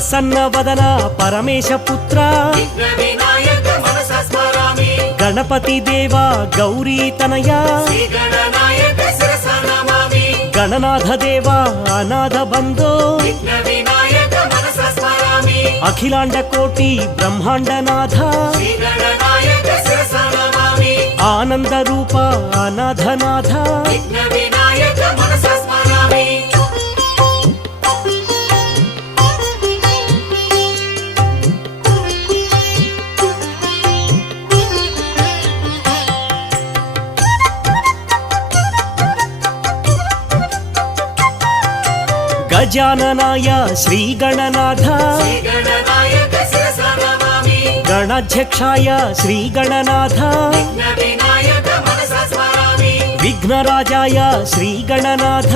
प्रसन्नवदन परमेशपुत्र गणपति देवा गौरी तनया गणनाथ देवा अनाथ बंधो अखिलांड कोटि ब्रह्मांडनाथ आनंद रूप अनाथनाथ गजाननाय श्री गणनाथ गणाध्यक्षाय श्री गणनाथ विघ्नराजाय श्री गणनाथ